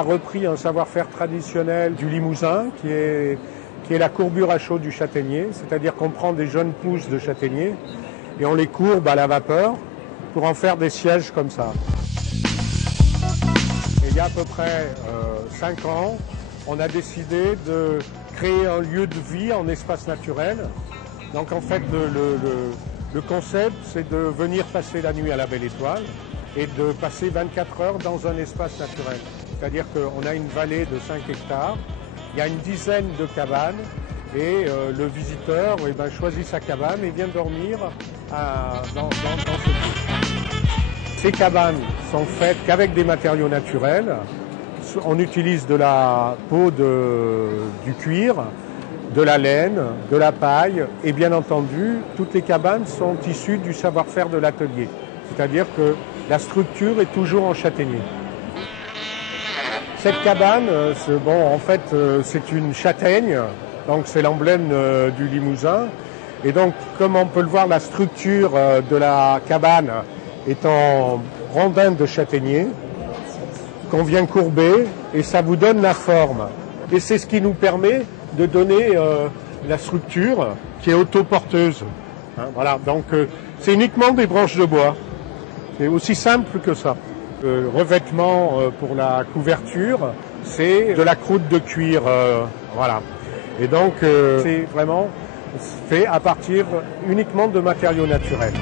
a repris un savoir-faire traditionnel du Limousin qui est la courbure à chaud du châtaignier, c'est-à-dire qu'on prend des jeunes pousses de châtaignier et on les courbe à la vapeur pour en faire des sièges comme ça. Et il y a à peu près 5 ans, on a décidé de créer un lieu de vie en espace naturel. Donc en fait, le concept, c'est de venir passer la nuit à la Belle Étoile et de passer 24 heures dans un espace naturel. C'est-à-dire qu'on a une vallée de 5 hectares, il y a une dizaine de cabanes et le visiteur choisit sa cabane et vient dormir dans ce lieu. Ces cabanes sont faites qu'avec des matériaux naturels. On utilise de la peau du cuir, de la laine, de la paille et bien entendu, toutes les cabanes sont issues du savoir-faire de l'atelier. C'est-à-dire que la structure est toujours en châtaignier. Cette cabane, c'est une châtaigne, donc c'est l'emblème du Limousin. Et donc, comme on peut le voir, la structure de la cabane est en rondins de châtaignier qu'on vient courber et ça vous donne la forme. Et c'est ce qui nous permet de donner la structure qui est autoporteuse. Voilà, donc c'est uniquement des branches de bois. C'est aussi simple que ça. Le revêtement pour la couverture, c'est de la croûte de cuir. Voilà. Et donc c'est vraiment fait à partir uniquement de matériaux naturels.